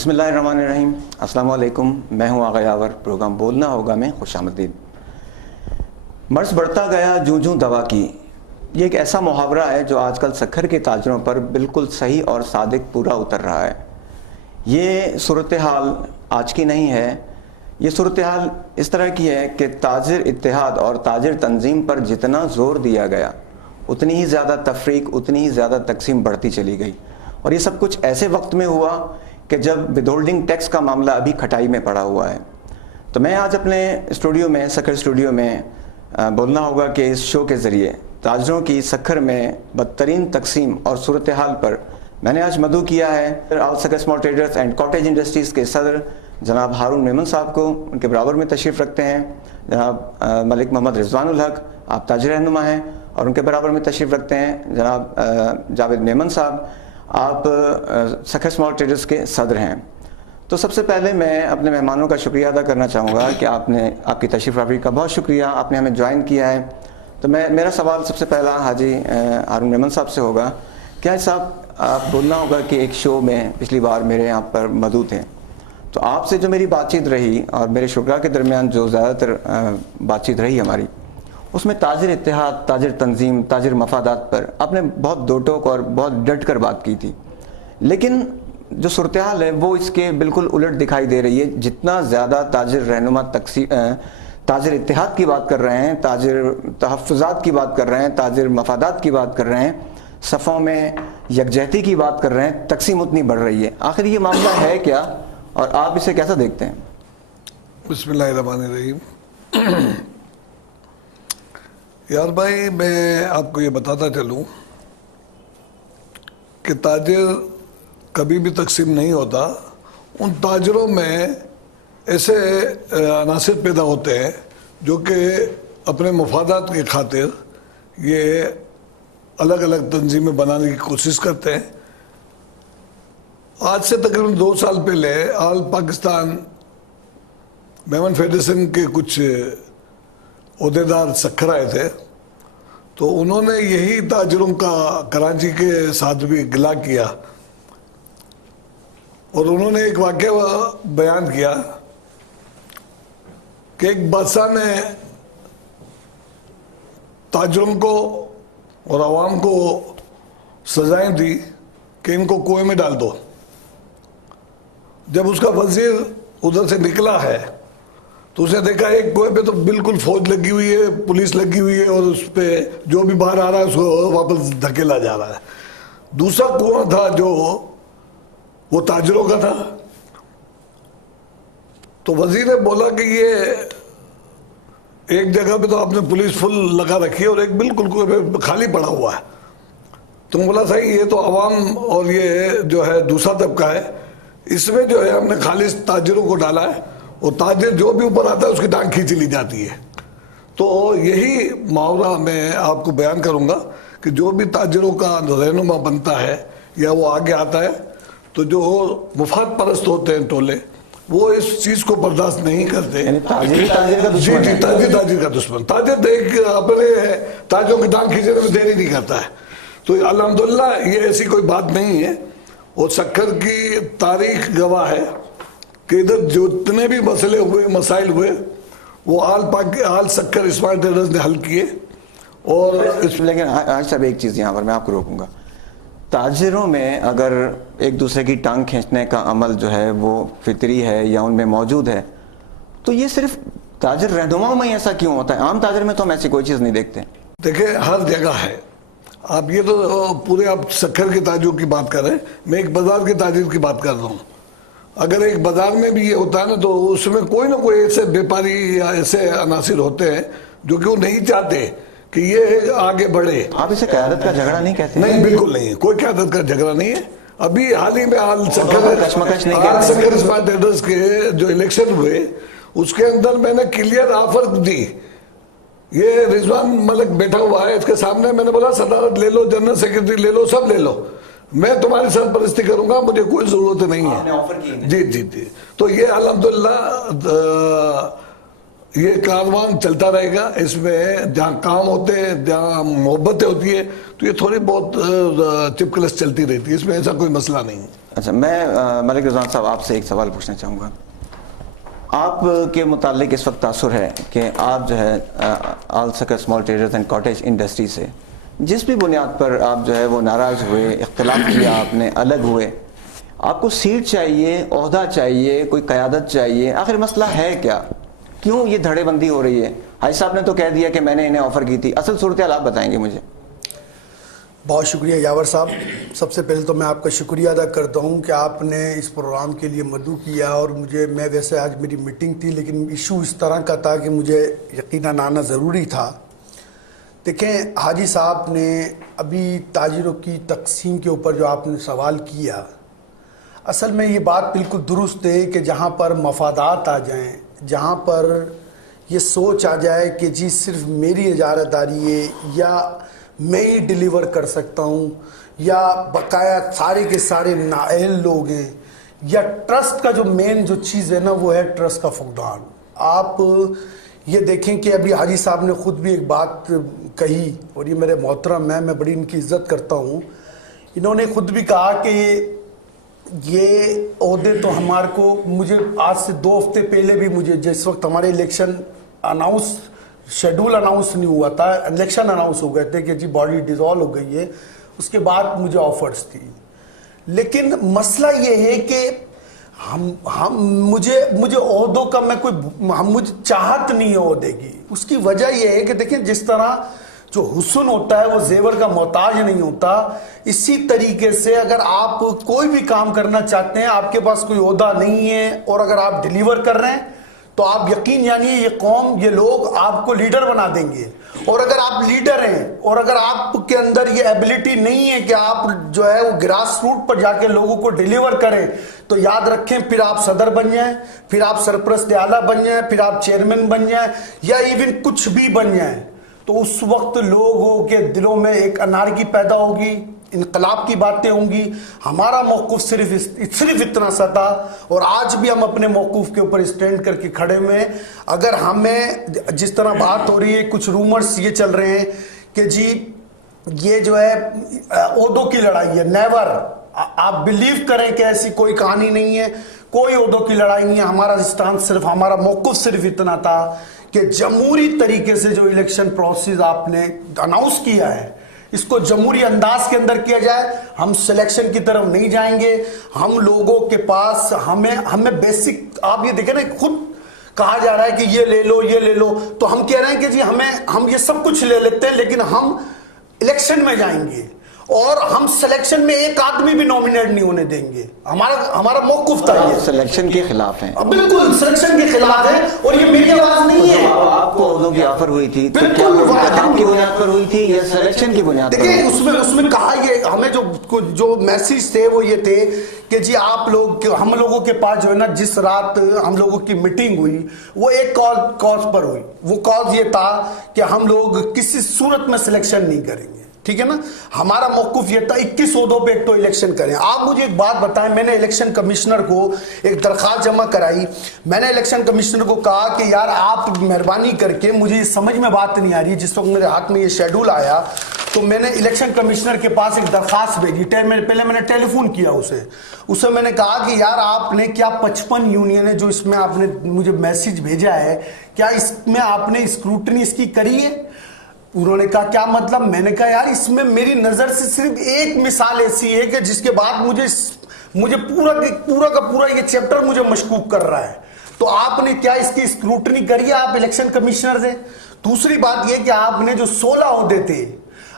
بسم اللہ الرحمن الرحیم. السلام علیکم. میں ہوں آغا یاور. پروگرام بولنا ہوگا میں خوش آمدید. مرض بڑھتا گیا جوں جوں دوا کی، یہ ایک ایسا محاورہ ہے جو آج کل سکھر کے تاجروں پر بالکل صحیح اور صادق پورا اتر رہا ہے. یہ صورتحال آج کی نہیں ہے. یہ صورتحال اس طرح کی ہے کہ تاجر اتحاد اور تاجر تنظیم پر جتنا زور دیا گیا اتنی ہی زیادہ تفریق، اتنی ہی زیادہ تقسیم بڑھتی چلی گئی. اور یہ سب کچھ ایسے وقت میں ہوا کہ جب ود ہولڈنگ ٹیکس کا معاملہ ابھی کھٹائی میں پڑا ہوا ہے. تو میں آج اپنے اسٹوڈیو میں، سکھر اسٹوڈیو میں بولنا ہوگا کہ اس شو کے ذریعے تاجروں کی سکھر میں بدترین تقسیم اور صورتحال پر میں نے آج مدعو کیا ہے all Sukkur small traders and cottage industries کے صدر جناب ہارون میمن صاحب کو. ان کے برابر میں تشریف رکھتے ہیں جناب ملک محمد رضوان الحق، آپ تاجر رہنما ہیں. اور ان کے برابر میں تشریف رکھتے ہیں جناب جاوید میمن صاحب، آپ سکھر اسمال ٹریڈرز کے صدر ہیں. تو سب سے پہلے میں اپنے مہمانوں کا شکریہ ادا کرنا چاہوں گا کہ آپ کی تشریف آوری کا بہت شکریہ، آپ نے ہمیں جوائن کیا ہے. تو میرا سوال سب سے پہلا حاجی ہارون میمن صاحب سے ہوگا. کیا صاحب آپ بولنا ہوگا کہ ایک شو میں پچھلی بار میرے یہاں پر مدعو تھے، تو آپ سے جو میری بات چیت رہی اور میرے شرکاء کے درمیان جو زیادہ تر بات چیت رہی ہماری، اس میں تاجر اتحاد، تاجر تنظیم، تاجر مفادات پر آپ نے بہت دو ٹوک اور بہت ڈٹ کر بات کی تھی. لیکن جو صورتحال ہے وہ اس کے بالکل الٹ دکھائی دے رہی ہے. جتنا زیادہ تاجر رہنما تاجر اتحاد کی بات کر رہے ہیں، تاجر تحفظات کی بات کر رہے ہیں، تاجر مفادات کی بات کر رہے ہیں، صفوں میں یکجہتی کی بات کر رہے ہیں، تقسیم اتنی بڑھ رہی ہے. آخر یہ معاملہ ہے کیا اور آپ اسے کیسا دیکھتے ہیں؟ بسم اللہ الرحمن الرحیم. یار بھائی، میں آپ کو یہ بتاتا چلوں کہ تاجر کبھی بھی تقسیم نہیں ہوتا. ان تاجروں میں ایسے عناصر پیدا ہوتے ہیں جو کہ اپنے مفادات کی خاطر یہ الگ الگ تنظیمیں بنانے کی کوشش کرتے ہیں. آج سے تقریباً 2 سال پہلے آل پاکستان میمن فیڈریشن کے کچھ عہدیدار سکھر آئے تھے، تو انہوں نے یہی تاجروں کا کراچی کے ساتھ بھی گلا کیا اور انہوں نے ایک واقعہ بیان کیا کہ ایک بادشاہ نے تاجروں کو اور عوام کو سزائیں دی کہ ان کو کنویں میں ڈال دو. جب اس کا وزیر ادھر سے نکلا ہے تو اسے دیکھا ایک کنویں پہ تو بالکل فوج لگی ہوئی ہے، پولیس لگی ہوئی ہے اور اس پہ جو بھی باہر آ رہا ہے اس کو واپس دھکیلا جا رہا ہے. دوسرا کنواں تھا جو وہ تاجروں کا تھا. تو وزیر نے بولا کہ یہ ایک جگہ پہ تو آپ نے پولیس فل لگا رکھی ہے اور ایک بالکل کنویں پہ خالی پڑا ہوا ہے. تو بولا صحیح، یہ تو عوام اور یہ جو ہے دوسرا طبقہ ہے، اس میں جو ہے ہم نے خالص تاجروں کو ڈالا ہے اور تاجر جو بھی اوپر آتا ہے اس کی ٹانگ کھینچ لی جاتی ہے. تو یہی محاورہ میں آپ کو بیان کروں گا کہ جو بھی تاجروں کا رہنما بنتا ہے یا وہ آگے آتا ہے تو جو مفاد پرست ہوتے ہیں ٹولے، وہ اس چیز کو برداشت نہیں کرتے. تاجر کا دشمن ہے. تاجر کا دشمن. تاجر دیکھ اپنے تاجروں کی ٹانگ کھینچنے میں دیری نہیں کرتا ہے. تو الحمدللہ یہ ایسی کوئی بات نہیں ہے اور سکھر کی تاریخ گواہ ہے کہ ادھر جتنے بھی مسئلے ہوئے، مسائل ہوئے، وہ آل سکھر اسمال ٹریڈرز نے حل کیے. اور لیکن آج صاحب ایک چیز یہاں پر میں آپ کو روکوں گا. تاجروں میں اگر ایک دوسرے کی ٹانگ کھینچنے کا عمل جو ہے وہ فطری ہے یا ان میں موجود ہے، تو یہ صرف تاجر رہنماؤں میں ایسا کیوں ہوتا ہے؟ عام تاجر میں تو ہم ایسی کوئی چیز نہیں دیکھتے. دیکھیں، ہر جگہ ہے. آپ یہ تو پورے آپ سکھر کے تاجروں کی بات کر رہے ہیں، میں ایک بازار کے تاجر کی بات کر رہا ہوں. اگر ایک بازار میں بھی یہ ہوتا ہے نا تو اس میں کوئی نہ کوئی ایسے بیپاری یا ایسے عناصر ہوتے ہیں جو کہ وہ نہیں چاہتے کہ یہ آگے بڑھے. آپ اسے قیادت کا جھگڑا نہیں کہتے؟ نہیں، بالکل نہیں، کوئی قیادت کا جھگڑا نہیں ہے. ابھی حال ہی میں آل سکھر اسمال ٹریڈرز کے جو الیکشن ہوئے اس کے اندر میں نے کلیئر آفر دی. یہ رضوان ملک بیٹھا ہوا ہے، اس کے سامنے میں نے بولا صدارت لے لو، جنرل سیکرٹری لے لو، سب لے لو، میں تمہاری سرپرستی کروں گا، مجھے کوئی ضرورت نہیں ہے. جی جی جی. تو یہ الحمدللہ یہ کاروان چلتا رہے گا. اس میں جہاں کام ہوتے ہیں، جہاں محبتیں ہوتی ہے، تو یہ تھوڑی بہت چپکلس چلتی رہتی ہے. اس میں ایسا کوئی مسئلہ نہیں ہے. اچھا، میں ملک رضوان صاحب آپ سے ایک سوال پوچھنا چاہوں گا. آپ کے متعلق اس وقت تاثر ہے کہ آپ جو ہے all Sukkur small traders and cottage industry سے جس بھی بنیاد پر آپ جو ہے وہ ناراض ہوئے، اختلاف کیا آپ نے، الگ ہوئے، آپ کو سیٹ چاہیے، عہدہ چاہیے، کوئی قیادت چاہیے، آخر مسئلہ ہے کیا؟ کیوں یہ دھڑے بندی ہو رہی ہے؟ حاجی صاحب نے تو کہہ دیا کہ میں نے انہیں آفر کی تھی، اصل صورتحال آپ بتائیں گے مجھے. بہت شکریہ یاور صاحب. سب سے پہلے تو میں آپ کا شکریہ ادا کرتا ہوں کہ آپ نے اس پروگرام کے لیے مدعو کیا. اور میں ویسے آج میری میٹنگ تھی لیکن ایشو اس طرح کا تھا کہ مجھے یقیناً آنا ضروری تھا. دیکھیں حاجی صاحب نے ابھی تاجروں کی تقسیم کے اوپر جو آپ نے سوال کیا، اصل میں یہ بات بالکل درست ہے کہ جہاں پر مفادات آ جائیں، جہاں پر یہ سوچ آ جائے کہ جی صرف میری اجارہ داری ہے یا میں ہی ڈیلیور کر سکتا ہوں، یا بقایا سارے کے سارے نااہل لوگ ہیں، یا ٹرسٹ کا جو مین جو چیز ہے نا وہ ہے ٹرسٹ کا فقدان. آپ یہ دیکھیں کہ ابھی حاجی صاحب نے خود بھی ایک بات کہی، اور یہ میرے محترم ہیں، میں بڑی ان کی عزت کرتا ہوں. انہوں نے خود بھی کہا کہ یہ عہدے تو ہمارے کو، مجھے آج سے 2 ہفتے پہلے بھی مجھے جس وقت ہمارے الیکشن شیڈول اناؤنس نہیں ہوا تھا، الیکشن اناؤنس ہو گئے تھے کہ جی باڈی ڈیزالو ہو گئی ہے، اس کے بعد مجھے آفرز تھی. لیکن مسئلہ یہ ہے کہ مجھے عہدوں کا مجھے چاہت نہیں ہے عہدے کی. اس کی وجہ یہ ہے کہ دیکھیں جس طرح جو حسن ہوتا ہے وہ زیور کا محتاج نہیں ہوتا، اسی طریقے سے اگر آپ کوئی بھی کام کرنا چاہتے ہیں، آپ کے پاس کوئی عہدہ نہیں ہے اور اگر آپ ڈیلیور کر رہے ہیں تو آپ یقین جانیے یہ قوم، یہ لوگ آپ کو لیڈر بنا دیں گے. اور اگر آپ لیڈر ہیں اور اگر آپ کے اندر یہ ایبلٹی نہیں ہے کہ آپ جو ہے وہ گراس روٹ پر جا کے لوگوں کو ڈیلیور کریں، تو یاد رکھیں پھر آپ صدر بن جائیں، پھر آپ سرپرست اعلیٰ بن جائیں، پھر آپ چیئرمین بن جائیں، یا ایون کچھ بھی بن جائیں، تو اس وقت لوگوں کے دلوں میں ایک انارکی پیدا ہوگی، انقلاب کی باتیں ہوں گی. ہمارا موقف صرف اتنا سا تھا، اور آج بھی ہم اپنے موقف کے اوپر اسٹینڈ کر کے کھڑے ہوئے ہیں. اگر ہمیں جس طرح بات ہو رہی ہے، کچھ رومرز یہ چل رہے ہیں کہ جی یہ جو ہے عہدوں کی لڑائی ہے، نیور. آپ بلیو کریں کہ ایسی کوئی کہانی نہیں ہے، کوئی عہدوں کی لڑائی نہیں ہے. ہمارا اسٹانس صرف، ہمارا موقف صرف اتنا تھا کہ جمہوری طریقے سے جو الیکشن پروسیس آپ نے اناؤنس کیا ہے اس کو جمہوری انداز کے اندر کیا جائے. ہم سلیکشن کی طرف نہیں جائیں گے. ہم لوگوں کے پاس ہمیں بیسک، آپ یہ دیکھیں نا، خود کہا جا رہا ہے کہ یہ لے لو، یہ لے لو، تو ہم کہہ رہے ہیں کہ جی ہم یہ سب کچھ لے لیتے ہیں، لیکن ہم الیکشن میں جائیں گے اور ہم سلیکشن میں ایک آدمی بھی نومینیٹ نہیں ہونے دیں گے. ہمارا موقف تھا. یہ سلیکشن کے خلاف ہیں، بالکل سلیکشن کے خلاف ہے، اور یہ میری آواز نہیں ہے. آپ کو عہدوں کی آفر ہوئی تھی تو کیا انتخاب کی بنیاد پر ہوئی تھی یا سلیکشن کی بنیاد پر؟ دیکھیں اس میں کہا یہ ہمیں جو میسیج تھے وہ یہ تھے کہ جی آپ لوگ، ہم لوگوں کے پاس جو ہے نا، جس رات ہم لوگوں کی میٹنگ ہوئی وہ ایک کاز پر ہوئی. وہ کاز یہ تھا کہ ہم لوگ کسی صورت میں سلیکشن نہیں کریں گے. ٹھیک ہے نا. ہمارا موقف یہ تھا 21 عہدوں پہ ایک تو الیکشن کریں. آپ مجھے ایک بات بتائیں، میں نے الیکشن کمشنر کو ایک درخواست جمع کرائی. میں نے الیکشن کمشنر کو کہا کہ یار آپ مہربانی کر کے، مجھے سمجھ میں بات نہیں آ رہی. جس وقت میرے ہاتھ میں یہ شیڈول آیا تو میں نے الیکشن کمشنر کے پاس ایک درخواست بھیجی. پہلے میں نے ٹیلی فون کیا اسے میں نے کہا کہ یار آپ نے کیا 55 یونین ہے جو اس میں آپ نے مجھے میسیج بھیجا ہے، کیا اس میں آپ نے اسکروٹنی اس کی کری ہے؟ انہوں نے کہا کیا مطلب؟ میں نے کہا یار اس میں میری نظر سے صرف ایک مثال ایسی ہے کہ جس کے بعد مجھے پورا کا پورا یہ چیپٹر مجھے مشکوک کر رہا ہے. تو آپ نے کیا اس کی اسکروٹنی کری ہے؟ آپ الیکشن کمشنر تھے. دوسری بات یہ کہ آپ نے جو 16 عہدے تھے،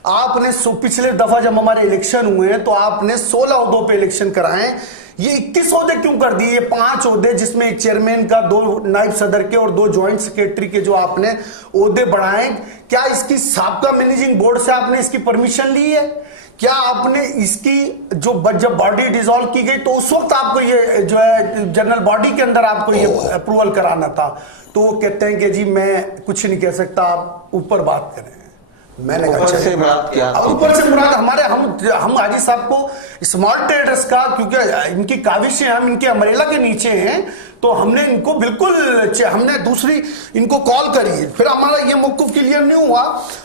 آپ نے پچھلے دفعہ جب ہمارے الیکشن ہوئے ہیں تو آپ نے 16 عہدوں پہ الیکشن کرائے. یہ 21 عہدے کیوں کر دیے؟ 5 عہدے جس میں ایک چیئرمین کا، 2 نائب صدر کے اور 2 جوائنٹ سیکریٹری کے جو آپ نے عہدے بڑھائے. کیا اس کی سابقہ مینیجنگ بورڈ سے آپ نے اس کی پرمیشن لی ہے؟ کیا آپ نے اس کی جب باڈی ڈیزالو کی گئی تو اس وقت آپ کو یہ جو ہے جنرل باڈی کے اندر آپ کو یہ اپروول کرانا تھا؟ تو وہ کہتے ہیں کہ جی میں کچھ نہیں کہہ سکتا، آپ اوپر بات کریں. میں نے کہا اوپر سے مراد ہم حاجی صاحب کو اسمال ٹریڈرز کا، کیونکہ ان کی کاوشیں ہم ان کے امبریلا کے نیچے ہیں، تو ہم نے ان کو بالکل ہم نے دوسری ان کو کال کری, پھر ہمارا یہ موقف کلیئر نہیں ہوا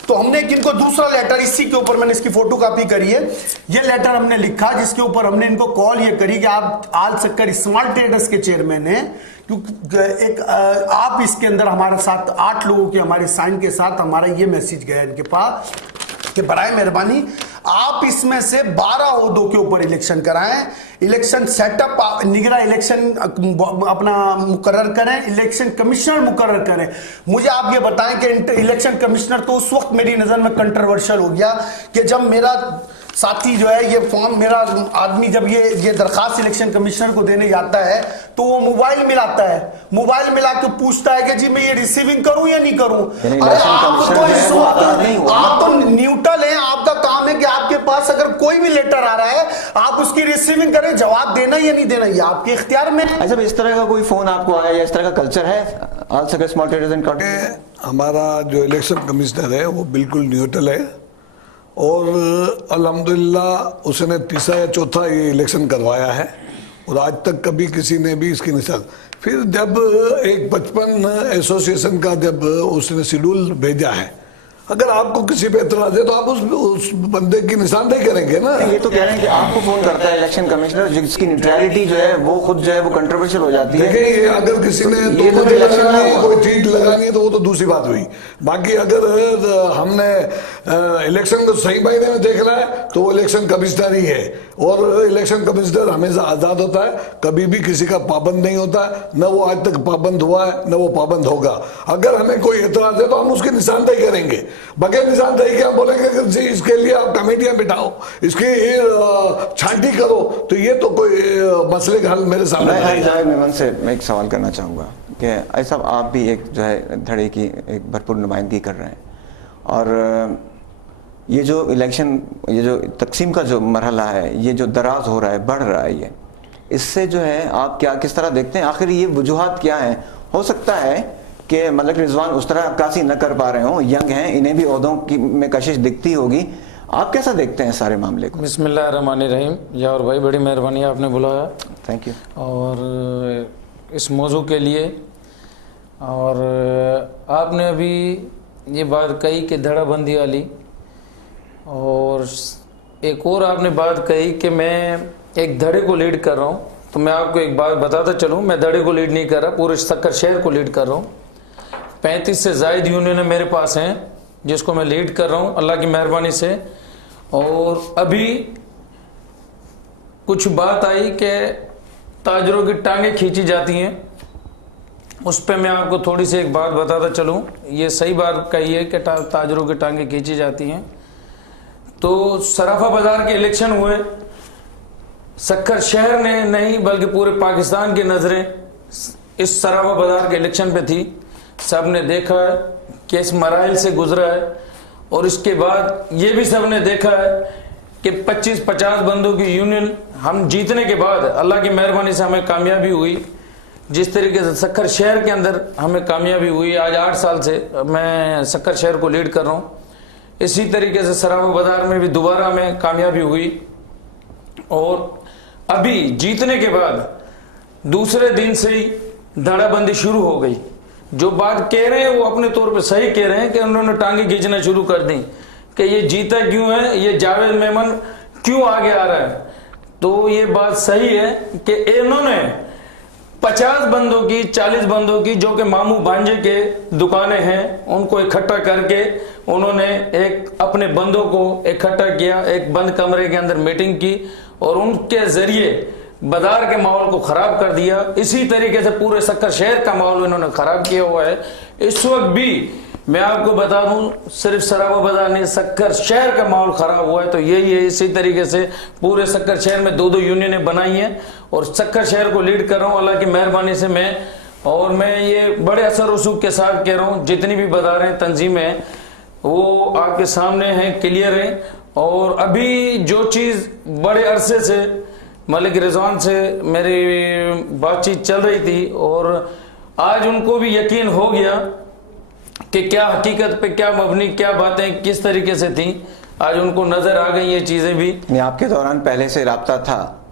تو ہم نے ان کو دوسرا لیٹر اسی کے اوپر, میں نے اس کی فوٹو کاپی کری ہے, یہ لیٹر ہم نے لکھا جس کے اوپر ہم نے ان کو کال یہ کری کہ آپ آل سکر اسمال ٹریڈرز کے چیئرمین ہیں, ایک آپ اس کے اندر ہمارے ساتھ 8 لوگوں کے ہمارے سائن کے ساتھ ہمارا یہ میسج گیا ان کے پاس کہ برائے مہربانی آپ اس میں سے 12 عہدوں کے اوپر الیکشن کرائیں, الیکشن سیٹ اپ نگراں الیکشن اپنا مقرر کریں, الیکشن کمشنر مقرر کریں. مجھے آپ یہ بتائیں کہ الیکشن کمشنر تو اس وقت میری نظر میں کنٹروورشل ہو گیا کہ جب میرا ساتھی جو ہے یہ فارم, میرا آدمی جب یہ درخواست الیکشن کمشنر کو دینے جاتا ہے تو وہ موبائل ملاتا ہے, موبائل ملا کے پوچھتا ہے کہ جی میں یہ ریسیونگ کروں یا نہیں کروں. ارے آپ تو نیوٹرل ہیں, آپ کا کام ہے کہ آپ کے پاس اگر کوئی بھی لیٹر آ رہا ہے آپ اس کی ریسیونگ کریں, جواب دینا یا نہیں دینا یہ آپ کے اختیار میں. اچھا اس طرح کا کوئی فون آپ کو آیا یا اس طرح کا کلچر ہے all Sukkur small traders and corporation? ہمارا جو الیکشن کمشنر ہے وہ بالکل نیوٹرل ہے اور الحمدللہ اس نے تیسرا یا چوتھا یہ الیکشن کروایا ہے اور آج تک کبھی کسی نے بھی اس کی نشان. پھر جب ایک 55 ایسوسیشن کا جب اس نے شیڈول بھیجا ہے, اگر آپ کو کسی پہ اعتراض ہے تو آپ اس بندے کی نشاندہی کریں گے نا. یہ تو کہہ رہے ہیں کہ آپ کو فون کرتا ہے الیکشن کمشنر, جس کی نیوٹرلٹی جو ہے وہ خود جو ہے وہ کنٹروورشل ہو جاتی ہے. دیکھیں اگر کسی نے کوئی چیز لگانی ہے تو وہ تو دوسری بات ہوئی, باقی اگر ہم نے الیکشن کو صحیح معنی میں دیکھ رہا ہے تو وہ الیکشن کمشنر ہی ہے اور الیکشن کمشنر ہمیشہ آزاد ہوتا ہے, کبھی بھی کسی کا پابند نہیں ہوتا ہے, نہ وہ آج تک پابند ہوا ہے نہ وہ پابند ہوگا. اگر ہمیں کوئی اعتراض ہے تو ہم اس کی نشاندہی کریں گے, بغیر نشاندہی کے ہم بولیں گے کہ اس کے لیے آپ کمیٹیاں بٹھاؤ, اس کی چھانٹی کرو, تو یہ تو کوئی مسئلے کا حل میرے سامنے نہیں ہے. میں سے ایک سوال کرنا چاہوں گا کہ ایسا آپ بھی ایک جو ہے دھڑے کی ایک بھرپور نمائندگی کر رہے ہیں اور یہ جو الیکشن, یہ جو تقسیم کا جو مرحلہ ہے, یہ جو دراز ہو رہا ہے, بڑھ رہا ہے, یہ اس سے جو ہے آپ کس طرح دیکھتے ہیں؟ آخر یہ وجوہات کیا ہیں؟ ہو سکتا ہے کہ ملک رضوان اس طرح عکاسی نہ کر پا رہے ہوں, ینگ ہیں, انہیں بھی عہدوں کی میں کشش دکھتی ہوگی, آپ کیسا دیکھتے ہیں سارے معاملے کو؟ بسم اللہ الرحمن الرحیم. یار بھائی بڑی مہربانی آپ نے بلایا, تھینک یو, اور اس موضوع کے لیے. اور آپ نے ابھی یہ بات کہی کہ دھڑا بندی والی, اور ایک اور آپ نے بات کہی کہ میں ایک دھڑے کو لیڈ کر رہا ہوں. تو میں آپ کو ایک بات بتاتا چلوں, میں دھڑے کو لیڈ نہیں کر رہا, پورے سکر شہر کو لیڈ کر رہا ہوں. 35 سے زائد یونین میرے پاس ہیں جس کو میں لیڈ کر رہا ہوں اللہ کی مہربانی سے. اور ابھی کچھ بات آئی کہ تاجروں کی ٹانگیں کھینچی جاتی ہیں, اس پہ میں آپ کو تھوڑی سی ایک بات بتاتا چلوں. یہ صحیح بات کہی ہے کہ تاجروں کی ٹانگیں کھینچی جاتی ہیں. تو صرافہ بازار کے الیکشن ہوئے, سکر شہر نے نہیں بلکہ پورے پاکستان کی نظریں اس صرافہ بازار کے الیکشن پہ تھی. سب نے دیکھا ہے کہ اس مراحل سے گزرا ہے, اور اس کے بعد یہ بھی سب نے دیکھا ہے کہ 25-50 بندوں کی یونین ہم جیتنے کے بعد اللہ کی مہربانی سے ہمیں کامیابی ہوئی. جس طریقے سے سکر شہر کے اندر ہمیں کامیابی ہوئی, آج 8 سال سے میں سکر شہر کو لیڈ کر رہا ہوں, اسی طریقے سے صرافہ بازار میں بھی دوبارہ ہمیں کامیابی ہوئی. اور ابھی جیتنے کے بعد دوسرے دن سے ہی دھڑا بندی شروع ہو گئی. جو بات کہہ رہے ہیں وہ اپنے طور پہ صحیح کہہ رہے ہیں کہ انہوں نے ٹانگیں کھینچنا شروع کر دیں کہ یہ جیتا کیوں ہے, یہ جاوید میمن کیوں آگے آ رہا ہے. تو یہ بات صحیح ہے کہ انہوں نے 50 بندوں کی 40 بندوں کی جو کہ ماموں بانجے کے دکانیں ہیں ان کو اکٹھا کر کے انہوں نے ایک اپنے بندوں کو اکٹھا کیا, ایک بند کمرے کے اندر میٹنگ کی اور ان کے ذریعے بازار کے ماحول کو خراب کر دیا. اسی طریقے سے پورے سکر شہر کا ماحول انہوں نے خراب کیا ہوا ہے. اس وقت بھی میں آپ کو بتا دوں صرف صرافہ بازار نہیں, سکر شہر کا ماحول خراب ہوا ہے. تو یہی ہے, اسی طریقے سے پورے سکر شہر میں 2 یونینیں بنائی ہیں اور سکر شہر کو لیڈ کر رہا ہوں اللہ کی مہربانی سے میں. اور میں یہ بڑے اثر رسوخ کے ساتھ کہہ رہا ہوں, جتنی بھی بازاریں تنظیمیں ہیں وہ آپ کے سامنے ہیں, کلیئر ہیں. اور ابھی جو چیز بڑے عرصے سے ملک رضوان سے میری بات چیت چل رہی تھی اور آج ان کو بھی یقین ہو گیا کہ کیا حقیقت پہ کیا مبنی کیا باتیں کس طریقے سے تھیں, آج ان کو نظر آ گئی یہ چیزیں بھی. آپ کے دوران پہلے سے رابطہ تھا؟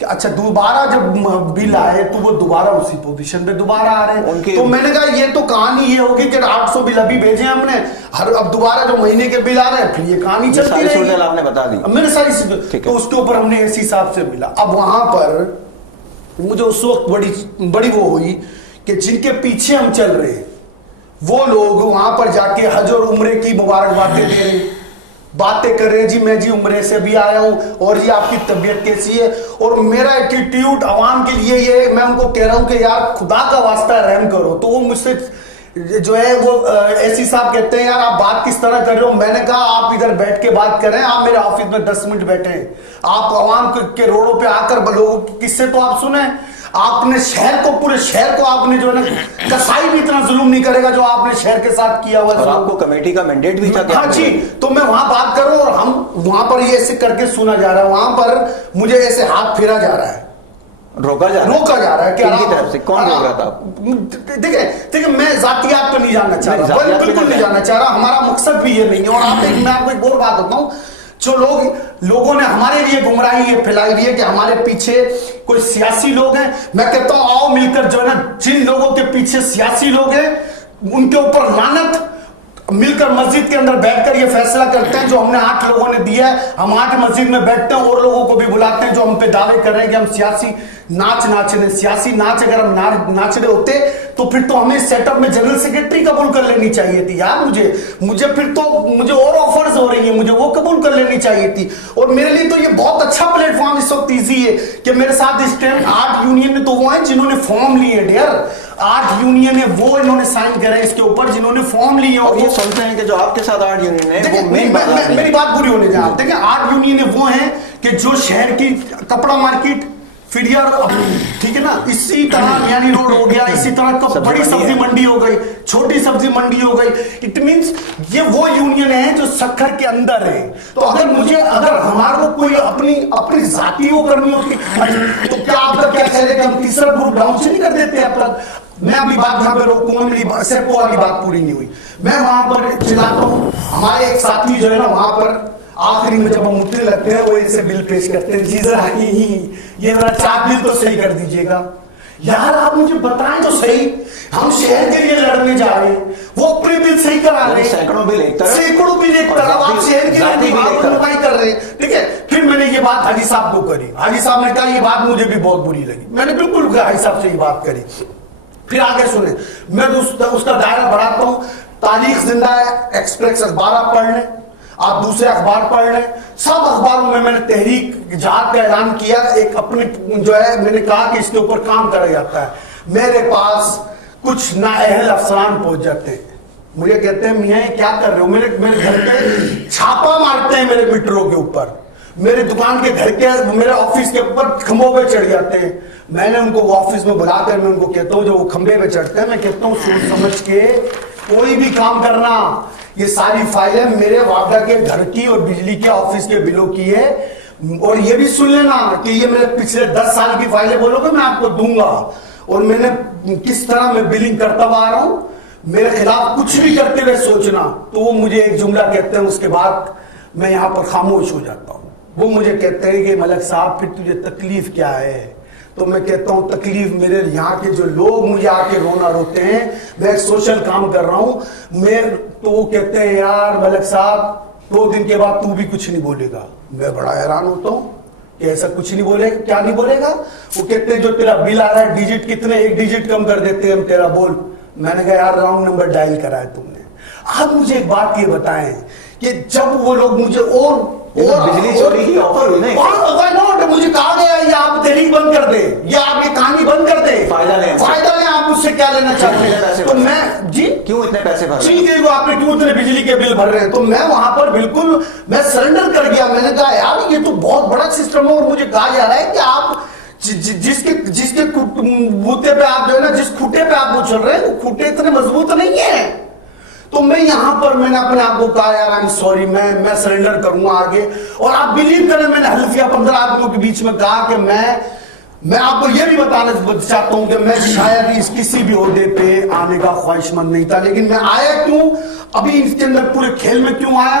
کہ اچھا دوبارہ جب بل آئے تو وہ دوبارہ اسی پوزیشن پہ دوبارہ آ رہے ہیں. تو میں نے کہا یہ تو کہانی یہ ہوگی کہ 800 بل ابھی بھیجے ہم نے, اب دوبارہ جو مہینے کے بل آ رہے ہیں پھر یہ کہانی چلتی رہے گی. آپ نے بتا دی میں نے ساری, تو اس کے اوپر ہم نے اسی حساب سے ملا. اب وہاں پر مجھے اس وقت بڑی وہ ہوئی کہ جن کے پیچھے ہم چل رہے ہیں وہ لوگ وہاں پر جا کے حج اور عمرے کی مبارکبادیں دے رہے ہیں, باتیں کر رہے ہیں, جی میں جی عمرے سے بھی آیا ہوں اور یہ آپ کی طبیعت کیسی ہے. اور میرا ایٹیٹیوڈ عوام کے لیے یہ, میں ان کو کہہ رہا ہوں کہ یار خدا کا واسطہ رحم کرو. تو وہ مجھ سے جو ہے وہ ایسی صاحب کہتے ہیں یار آپ بات کس طرح کر رہے ہو. میں نے کہا آپ ادھر بیٹھ کے بات کریں, آپ میرے آفس میں 10 منٹ بیٹھے ہیں, آپ عوام کے روڈوں پہ آ کر لوگوں کی قصے تو آپ سنیں. آپ نے شہر کو, پورے شہر کو آپ نے جو ہے نا, کسائی بھی اتنا ظلم نہیں کرے گا جو آپ نے شہر کے ساتھ کیا ہوا. اور آپ کو کمیٹی کا مینڈیٹ بھی تھا. ہاں جی, تو میں وہاں بات کر رہا ہوں اور ہم وہاں پر یہ ایسے کر کے سنا جا رہا ہے, وہاں پر مجھے ایسے ہاتھ پھیرا جا رہا ہے, روکا جا رہا ہے. کن کی طرف سے کون روک رہا تھا؟ دیکھیں میں ذاتیات پہ نہیں جاننا چاہ رہا, بالکل نہیں جاننا چاہ رہا, ہمارا مقصد بھی یہ نہیں ہے. اور میں آپ کو ایک اور بات بتاؤں, جو لوگوں نے ہمارے لیے گمراہی یہ پھیلائی ہوئی ہے کہ ہمارے پیچھے کوئی سیاسی لوگ ہیں. میں کہتا ہوں آؤ مل کر جو ہے نا, جن لوگوں کے پیچھے سیاسی لوگ ہیں ان کے اوپر لعنت, مل کر مسجد کے اندر بیٹھ کر یہ فیصلہ کرتے ہیں جو ہم نے 8 لوگوں نے دیا ہے. ہم 8 مسجد میں بیٹھتے ہیں اور لوگوں کو بھی بلاتے ہیں جو ہم پہ دعوے کر رہے ہیں کہ ہم سیاسی ناچ رہے. سیاسی ناچ اگر ہم ناچ رہے ہوتے تو پھر تو ہمیں سیٹ اپ میں جنرل سیکرٹری قبول کر لینی چاہیے تھی یار. مجھے پھر تو مجھے اور آفرز ہو رہی ہیں, مجھے وہ قبول کر لینی چاہیے تھی. اور میرے لیے تو یہ بہت اچھا پلیٹ فارم اس وقت ایزی ہے کہ میرے ساتھ اس ٹائم 8 یونین میں تو وہ ہیں جنہوں نے فارم لیے. ڈیئر 8 یونین ہے وہ انہوں نے سائن کرے اس کے اوپر جنہوں نے فارم لیے. اور یہ سنتے ہیں کہ جو آپ کے ساتھ 8 یونین ہیں میری بات پوری ہونے جا رہی ہے. 8 یونین وہ ہیں کہ جو شہر کی کپڑا مارکیٹ, پھر یار ٹھیک ہے نا, اسی طرح یعنی روڈ ہو گیا, اسی طرح بڑی سبزی منڈی ہو گئی, چھوٹی سبزی منڈی ہو گئی. اٹ مینس یہ وہ یونین ہیں جو سکھر کے اندر ہے. تو اگر ہمارے کو کوئی اپنی ذاتی وہ کرنی ہوتی تو کیا آپ کا کیا چلے کہ ہم تیسرا گروپ ڈاؤن سے نہیں کر دیتے اب تک. میں اپنی بات یہاں پہ روکوں, میری سیپو والی بات پوری نہیں ہوئی. میں وہاں پر چلاتا ہوں, ہمارے ایک ساتھی جو ہے نا وہاں پر آخری میں جب ہم اٹھنے لگتے ہیں وہ ایسے بل پیش کرتے ہیں, جی ذرا یہ ذرا 4 بل تو صحیح کر دیجئے گا. یار آپ مجھے بتائیں تو صحیح, ہم شہر کے لیے لڑنے جا رہے ہیں, وہ اپنے بل صحیح کرا رہے ہیں, سینکڑوں بل ایک طرف, آپ شہر کے لیے کر رہے ہیں. ٹھیک ہے, پھر میں نے یہ بات حاجی صاحب کو کری, حاجی صاحب نے کہا یہ بات مجھے بھی بہت بری لگی. میں نے بالکل حاجی صاحب سے یہ بات کری. پھر آگے سنیں, میں اس کا دائرہ بڑھاتا ہوں. تاریخ زندہ ہے, ایکسپریس اخبار آپ پڑھ لیں, آپ دوسرے اخبار پڑھ لیں, سب اخباروں میں نے تحریک جہاد کا اعلان کیا. ایک اپنی جو ہے میں نے کہا کہ اس کے اوپر کام کرا جاتا ہے. میرے پاس کچھ نااہل افسران پہنچ جاتے ہیں, مجھے کہتے ہیں میاں کیا کر رہے ہو, میرے گھر پہ چھاپا مارتے ہیں, میرے میٹروں کے اوپر, میرے دکان کے گھر کے, میرے آفس کے اوپر کھمبوں پہ چڑھ جاتے ہیں. میں نے ان کو وہ آفس میں بلا کر میں ان کو کہتا ہوں جو وہ کھمبے پہ چڑھتے ہیں, میں کہتا ہوں سوچ سمجھ کے کوئی بھی کام کرنا. یہ ساری فائلیں میرے وابڈا کے گھر کی اور بجلی کے آفس کے بلوں کی ہے. اور یہ بھی سن لینا کہ یہ میرے پچھلے 10 سال کی فائلیں بولو گے میں آپ کو دوں گا. اور میں نے کس طرح میں بلنگ کرتا ہوا آ رہا ہوں, میرے خلاف کچھ بھی کرتے ہوئے سوچنا. تو وہ مجھے ایک جملہ کہتے ہیں, اس کے بعد میں یہاں پر خاموش ہو جاتا ہوں. وہ مجھے کہتے ہیں کہ ملک صاحب پھر تجھے تکلیف کیا ہے. تو میں کہتا ہوں تکلیف میرے یہاں کے جو لوگ مجھے آ کے رونا روتے ہیں, میں ایک سوشل کام کر رہا ہوں. تو وہ کہتے ہیں یار ملک صاحب 2 دن کے بعد تو بھی کچھ نہیں بولے گا. میں بڑا حیران ہوتا ہوں کہ ایسا کچھ نہیں بولے گا, کیا نہیں بولے گا. وہ کہتے ہیں جو تیرا بل آ رہا ہے ڈیجٹ کتنے, 1 ڈیجٹ کم کر دیتے ہیں ہم تیرا بول. میں نے کہا یار راؤنڈ نمبر ڈائل کرا ہے تم نے. آپ مجھے ایک بات یہ بتائیں کہ جب وہ لوگ مجھے اور بجلی چوری کی آفر ہوئی نا, مجھے کہا گیا یہ آپ تحریک بند کر دیں, یہ آپ یہ کہانی بند کر دیں, فائدہ لیں, آپ مجھ سے کیا لینا چاہتے ہیں. تو میں جی کیوں اتنے پیسے بھر رہے ہیں, آپ نے کیوں اتنے بجلی کے بل بھر رہے ہیں. تو میں وہاں پر بالکل میں سرنڈر کر گیا. میں نے کہا یار یہ تو بہت بڑا سسٹم ہے, اور مجھے کہا جا رہا ہے کہ آپ جس کے بوتے پہ آپ جو ہے نا, جس کھوٹے پہ آپ وہ چل رہے ہیں وہ کھوٹے اتنے مضبوط نہیں ہیں. تو میں یہاں پر میں نے اپنے آپ کو کہا یار آئی ایم سوری, میں سرنڈر کروں گا آگے. اور آپ بلیو کریں میں نے حلفیہ 15 آدمیوں کے بیچ میں کہا کہ میں آپ کو یہ بھی بتانا چاہتا ہوں کہ میں شاید اس کسی بھی عہدے پہ آنے کا خواہش مند نہیں تھا, لیکن میں آیا کیوں, ابھی اس کے اندر پورے کھیل میں کیوں آیا.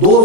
2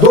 2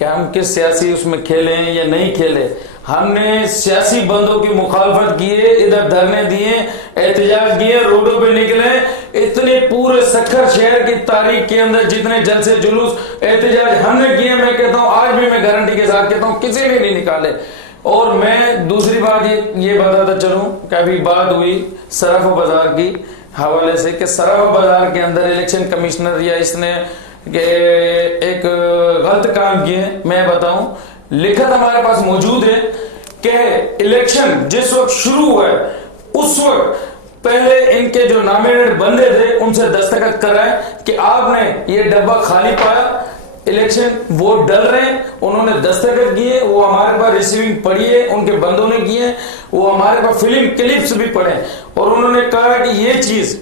کہ ہم کس سیاسی اس میں کھیلے ہیں یا نہیں کھیلے. ہم نے سیاسی بندوں کی مخالفت کیے, ادھر دھرنے دیے, احتجاج کیے, روڈوں پہ نکلے. اتنے پورے سکھر شہر کی تاریخ کے اندر جتنے جلسے جلوس احتجاج ہم نے کیے, میں کہتا ہوں آج بھی میں گارنٹی کے ساتھ کہتا ہوں کسی نے نہیں نکالے. اور میں دوسری بات یہ بتاتا چلوں کہ ابھی بات ہوئی سراف بازار کی حوالے سے کہ سراف بازار کے اندر الیکشن کمشنر یا اس نے ایک غلط کام کیے. میں بتاؤں لکھت ہمارے پاس موجود ہے کہ الیکشن جس وقت شروع ہوا ہے اس وقت پہلے ان کے جو نامینیٹ بندے تھے ان سے دستخط کرائے کہ آپ نے یہ ڈبہ خالی پایا, الیکشن ووٹ ڈل رہے ہیں. انہوں نے دستخط کیے, وہ ہمارے پاس ریسیونگ پڑھی ہے, ان کے بندوں نے کیے, وہ ہمارے پاس فلم کلپس بھی پڑھے اور انہوں نے کہا کہ یہ چیز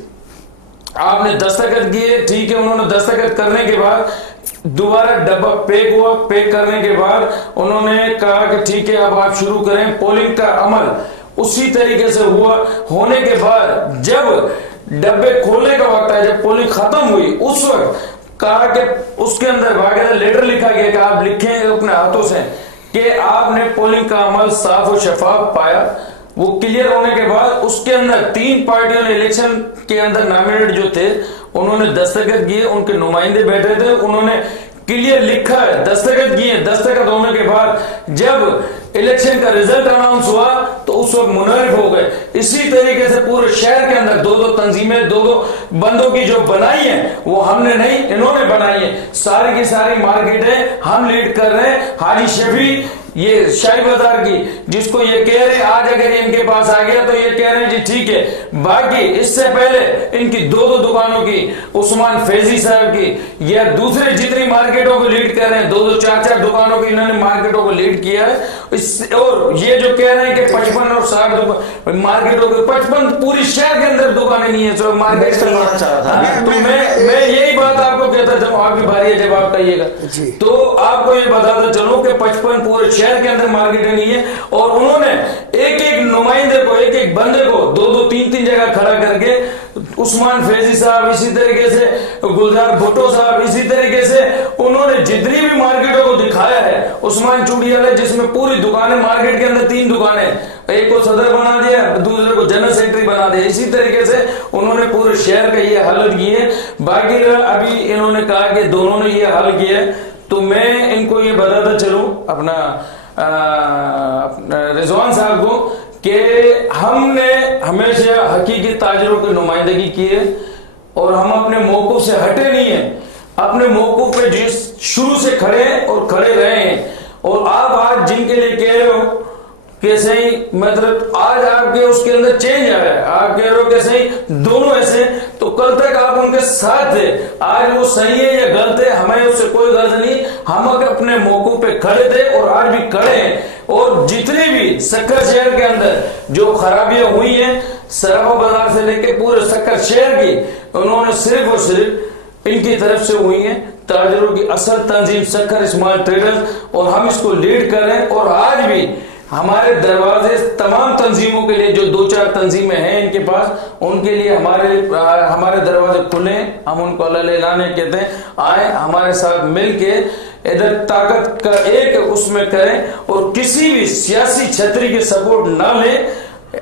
آپ نے دستخط کیے, ٹھیک ہے. انہوں نے دستخط کرنے کے بعد دوبارہ ڈبہ پیک ہوا, پیک کرنے کے بعد انہوں نے کہا کہ ٹھیک ہے اب آپ شروع کریں. پولنگ کا عمل اسی طریقے سے ہوا. ہونے کے بعد جب ڈبے کھولنے کا وقت آیا, جب پولنگ ختم ہوئی, اس وقت کہا کہ اس کے اندر باقاعدہ لیٹر لکھا گیا کہ آپ لکھیں اپنے ہاتھوں سے کہ آپ نے پولنگ کا عمل صاف و شفاف پایا. وہ کلیئر ہونے کے بعد اس کے اندر 3 پارٹیوں نے الیکشن کے اندر نامینیٹ جو تھے انہوں نے دستخط کیے, ان کے نمائندے بیٹھے تھے, انہوں نے کلیئر لکھا ہے, دستخط کیے. دستخط ہونے کے بعد جب الیکشن کا رزلٹ اناؤنس ہوا تو اس وقت منحرف ہو گئے. اسی طریقے سے پورے شہر کے اندر 2 تنظیمیں 2 بندوں کی جو بنائی ہیں وہ ہم نے نہیں, انہوں نے بنائی ہیں. ساری کی ساری مارکیٹیں ہم لیڈ کر رہے ہیں. حاجی شفیع یہ شاہی بازار کی جس کو یہ کہہ رہے ہیں آج اگر ان کے پاس آ گیا تو یہ کہہ رہے ہیں جی ٹھیک ہے. باقی اس سے پہلے ان کی 2 دکانوں کی, عثمان فیضی صاحب کی, یا دوسرے جتنی مارکیٹوں کو لیڈ کر رہے ہیں 2 4 دکانوں کی انہوں نے مارکیٹوں کو لیڈ کیا ہے. اور یہ جو کہہ رہے ہیں کہ 55 اور 60 مارکیٹوں کے 55 پوری شہر کے اندر دکانیں نہیں ہیں, سو مارکیٹ تو میں یہی بات آپ کو کہتا جب آپ کی باری ہے جب آپ کہیے گا تو آپ کو یہ بتاتا چلوں کہ 55 پورے شہر کے اندر مارکیٹیں نہیں ہے. اور انہوں نے ایک نمائندے کو, ایک بندے کو 2 3 جگہ کھڑا کر کے, عثمان فیضی صاحب اسی طریقے سے, گلزار بھٹو صاحب اسی طریقے سے, انہوں نے جتنی بھی مارکیٹوں کو دکھایا ہے. عثمان چوڑیالہ جس میں پوری دکانیں مارکیٹ کے اندر 3 دکانیں, ایک کو صدر بنا دیا, دوسرے کو جنرل سیکرٹری بنا دیا. اسی طریقے سے انہوں نے پورے شہر کا یہ حل کیے. باقی ابھی انہوں نے کہا کہ دونوں نے یہ حل کیا, تو میں ان کو یہ بتاتا چلوں اپنا رضوان صاحب کو کہ ہم نے ہمیشہ حقیقی تاجروں کی نمائندگی کی ہے اور ہم اپنے موقف سے ہٹے نہیں ہیں. اپنے موقف پہ جس شروع سے کھڑے اور کھڑے رہے ہیں. اور آپ آج جن کے لیے کہہ رہے ہو کہ صحیح مطلب آج آپ کے اس کے اندر چینج آ رہا ہے, آپ کہہ رہے ہو کہ صحیح دونوں ایسے, تو کل تک آپ ان کے ساتھ تھے. آج وہ صحیح ہے یا غلط ہے ہمیں اس سے کوئی غرض نہیں, ہم اپنے موقع پہ کھڑے تھے اور آج بھی کھڑے ہیں. اور جتنی بھی سکر شہر کے اندر جو خرابیاں ہوئی ہیں سراف بازار سے لے کے پورے سکر شہر کی, انہوں نے صرف اور صرف ان کی طرف سے ہوئی ہیں. تاجروں کی اصل تنظیم سکر اسمال ٹریڈرز, اور ہم اس کو لیڈ کر رہے ہیں. اور آج بھی ہمارے دروازے تمام تنظیموں کے لیے جو 2 4 تنظیمیں ہیں ان کے پاس, ان کے لیے ہمارے دروازے کھلے ہیں. ہم ان کو اللہ اعلانے کہتے ہیں, آئیں ہمارے ساتھ مل کے ادھر طاقت کا ایک اس میں کریں اور کسی بھی سیاسی چھتری کی سپورٹ نہ لیں.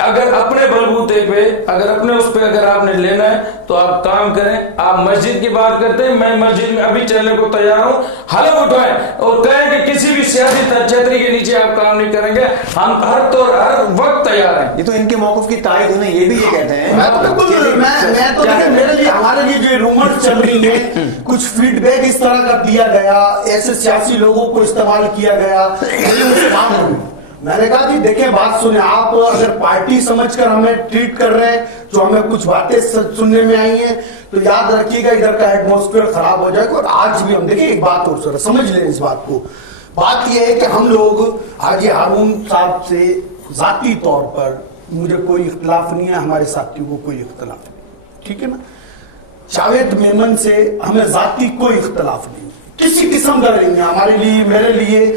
اگر اپنے بلبوتے پہ اگر اپنے اس پہ اگر آپ نے لینا ہے تو آپ کام کریں. آپ مسجد کی بات کرتے ہیں, میں مسجد میں ابھی چلنے کو تیار ہوں. حلف اٹھائیں اور کہیں کہ کسی بھی سیاسی چھتری کے نیچے آپ کام نہیں کریں گے, ہم ہر وقت تیار ہیں. یہ تو ان کے موقف کی تائید انہیں یہ بھی یہ کہتے ہیں. میں تو میرے لیے ہمارے لیے جو رومر چل رہی ہے کچھ فیڈ بیک اس طرح کا دیا گیا, ایسے سیاسی لوگوں کو استعمال کیا گیا. میں نے کہا کہ دیکھیں بات سنیں, آپ اگر پارٹی سمجھ کر ہمیں ٹریٹ کر رہے ہیں جو ہمیں کچھ باتیں سننے میں آئی ہیں تو یاد رکھیے گا ادھر کا ایٹماسفیئر خراب ہو جائے گا. اور آج بھی ہم دیکھیں ایک بات اور سر سمجھ لیں اس بات کو, بات یہ ہے کہ ہم لوگ حاجی ہارون صاحب سے ذاتی طور پر مجھے کوئی اختلاف نہیں ہے, ہمارے ساتھیوں کو کوئی اختلاف نہیں, ٹھیک ہے نا. جاوید میمن سے ہمیں ذاتی کوئی اختلاف نہیں, کسی قسم کا نہیں ہے. ہمارے لیے میرے لیے